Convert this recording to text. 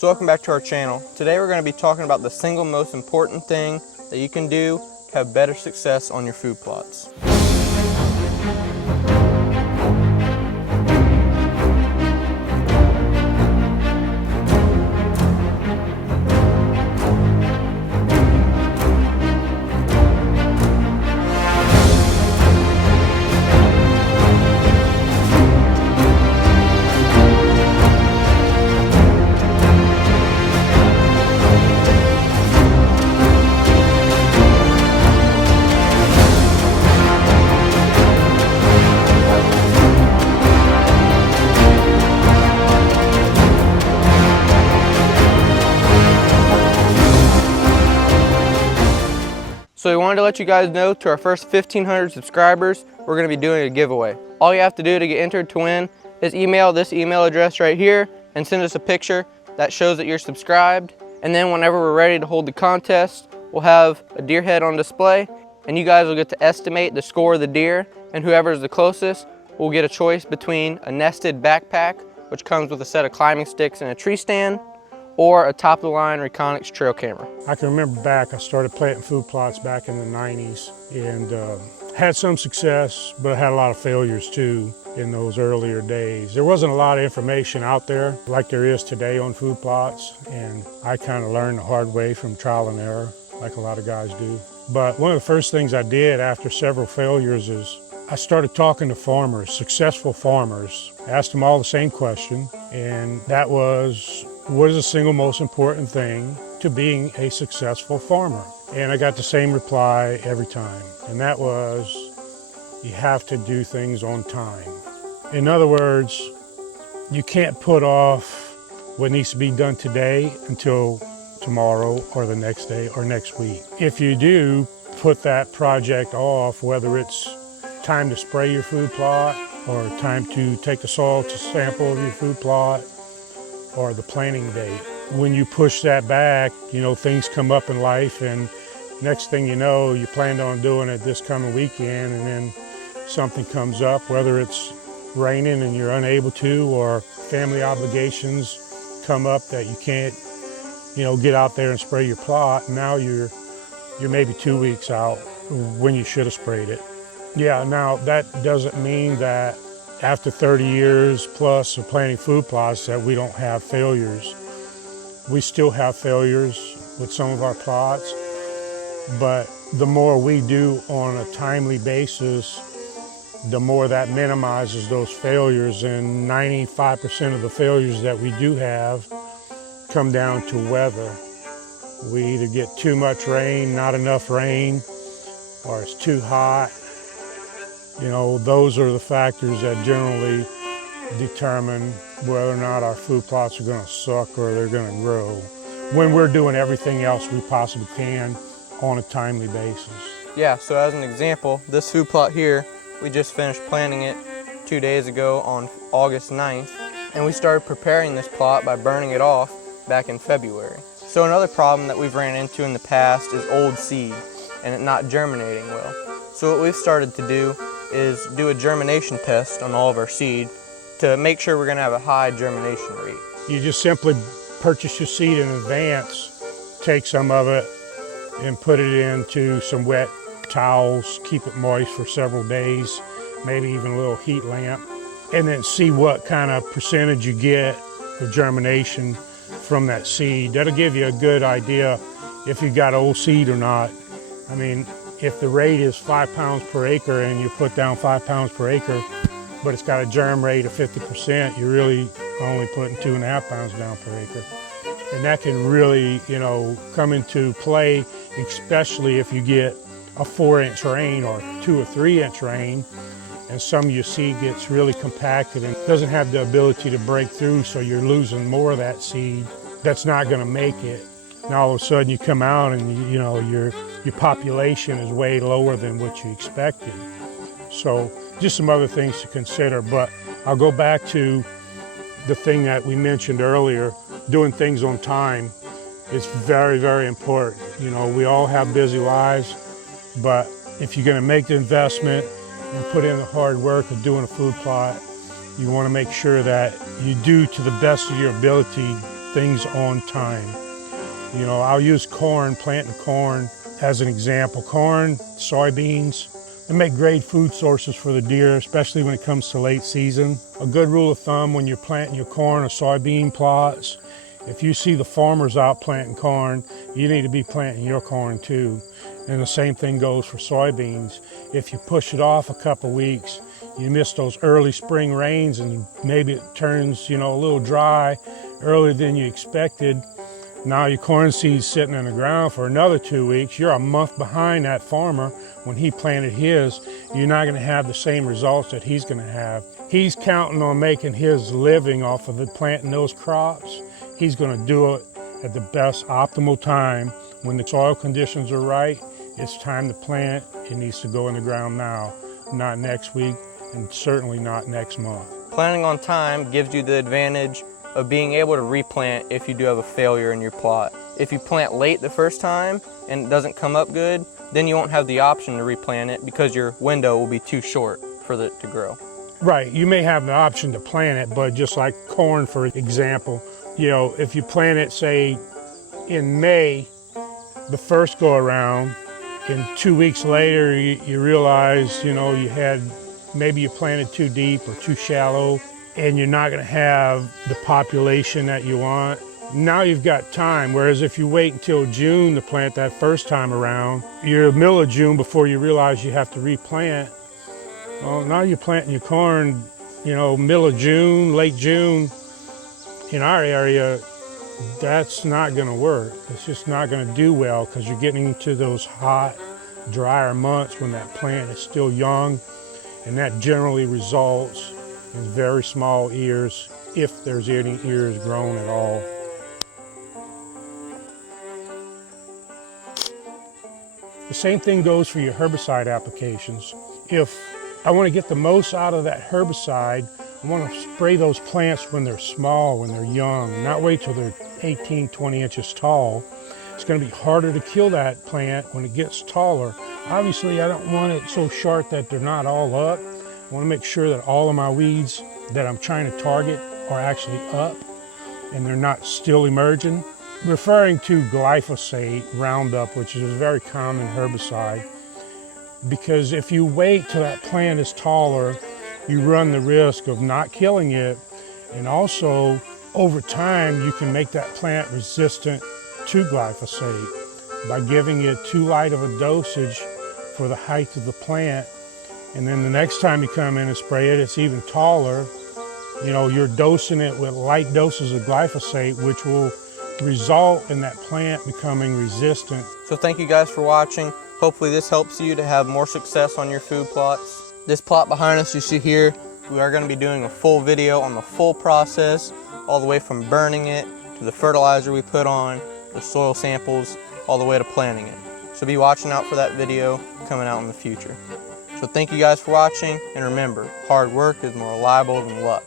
So welcome back to our channel. Today we're going to be talking about the single most important thing that you can do to have better success on your food plots. So we wanted to let you guys know, to our first 1,500 subscribers, we're going to be doing a giveaway. All you have to do to get entered to win is email this email address right here and send us a picture that shows that you're subscribed. And then whenever we're ready to hold the contest, we'll have a deer head on display, and you guys will get to estimate the score of the deer, and whoever is the closest will get a choice between a nested backpack, which comes with a set of climbing sticks and a tree stand, or a top-of-the-line Reconyx trail camera. I can remember back, I started planting food plots back in the 90s and had some success, but I had a lot of failures too in those earlier days. There wasn't a lot of information out there like there is today on food plots, and I kind of learned the hard way from trial and error, like a lot of guys do. But one of the first things I did after several failures is I started talking to farmers, successful farmers, asked them all the same question, and that was, what is the single most important thing to being a successful farmer? And I got the same reply every time, and that was, you have to do things on time. In other words, you can't put off what needs to be done today until tomorrow or the next day or next week. If you do put that project off, whether it's time to spray your food plot or time to take the soil sample of your food plot, or the planting date. When you push that back, you know, things come up in life, and next thing you know, you planned on doing it this coming weekend, and then something comes up, whether it's raining and you're unable to, or family obligations come up that you can't, you know, get out there and spray your plot. And now you're maybe 2 weeks out when you should have sprayed it. Yeah, now that doesn't mean that after 30 years plus of planting food plots that we don't have failures. We still have failures with some of our plots, but the more we do on a timely basis, the more that minimizes those failures. And 95% of the failures that we do have come down to weather. We either get too much rain, not enough rain, or it's too hot. You know, those are the factors that generally determine whether or not our food plots are going to suck or they're going to grow, when we're doing everything else we possibly can on a timely basis. Yeah, so as an example, this food plot here, we just finished planting it 2 days ago on August 9th, and we started preparing this plot by burning it off back in February. So another problem that we've ran into in the past is old seed and it not germinating well. So what we've started to do is do a germination test on all of our seed to make sure we're going to have a high germination rate. You just simply purchase your seed in advance, take some of it and put it into some wet towels, keep it moist for several days, maybe even a little heat lamp, and then see what kind of percentage you get of germination from that seed. That'll give you a good idea if you got old seed or not. I mean, if the rate is 5 pounds per acre and you put down 5 pounds per acre, but it's got a germ rate of 50%, you're really only putting 2.5 pounds down per acre. And that can really, you know, come into play, especially if you get a 4-inch rain or 2 or 3-inch rain, and some of your seed gets really compacted and doesn't have the ability to break through, so you're losing more of that seed that's not going to make it. And all of a sudden you come out and, you know, your population is way lower than what you expected. So just some other things to consider, but I'll go back to the thing that we mentioned earlier, doing things on time is very, very important. You know, we all have busy lives, but if you're going to make the investment and put in the hard work of doing a food plot, you want to make sure that you do to the best of your ability things on time. You know, I'll use corn, planting corn as an example. Corn, soybeans, they make great food sources for the deer, especially when it comes to late season. A good rule of thumb when you're planting your corn or soybean plots, if you see the farmers out planting corn, you need to be planting your corn too. And the same thing goes for soybeans. If you push it off a couple weeks, you miss those early spring rains and maybe it turns, a little dry earlier than you expected. Now your corn seed's sitting in the ground for another 2 weeks. You're a month behind that farmer when he planted his. You're not going to have the same results that he's going to have. He's counting on making his living off of planting those crops. He's going to do it at the best optimal time. When the soil conditions are right, it's time to plant. It needs to go in the ground now, not next week, and certainly not next month. Planting on time gives you the advantage of being able to replant if you do have a failure in your plot. If you plant late the first time and it doesn't come up good, then you won't have the option to replant it because your window will be too short for it to grow. Right, you may have the option to plant it, but just like corn, for example, if you plant it, say, in May, the first go around, and 2 weeks later you realize, maybe you planted too deep or too shallow, and you're not going to have the population that you want. Now you've got time, whereas if you wait until June to plant that first time around, you're middle of June before you realize you have to replant. Well, now you're planting your corn, middle of June, late June. In our area, that's not going to work. It's just not going to do well because you're getting into those hot, drier months when that plant is still young, and that generally results in very small ears, if there's any ears grown at all. The same thing goes for your herbicide applications. If I want to get the most out of that herbicide, I want to spray those plants when they're small, when they're young, not wait till they're 18, 20 inches tall. It's going to be harder to kill that plant when it gets taller. Obviously, I don't want it so short that they're not all up. I want to make sure that all of my weeds that I'm trying to target are actually up and they're not still emerging. Referring to glyphosate, Roundup, which is a very common herbicide, because if you wait till that plant is taller, you run the risk of not killing it, and also over time you can make that plant resistant to glyphosate by giving it too light of a dosage for the height of the plant. And then the next time you come in and spray it, it's even taller. You're dosing it with light doses of glyphosate, which will result in that plant becoming resistant. So thank you guys for watching. Hopefully this helps you to have more success on your food plots. This plot behind us you see here, we are going to be doing a full video on the full process, all the way from burning it to the fertilizer we put on, the soil samples, all the way to planting it. So be watching out for that video coming out in the future. So thank you guys for watching, and remember, hard work is more reliable than luck.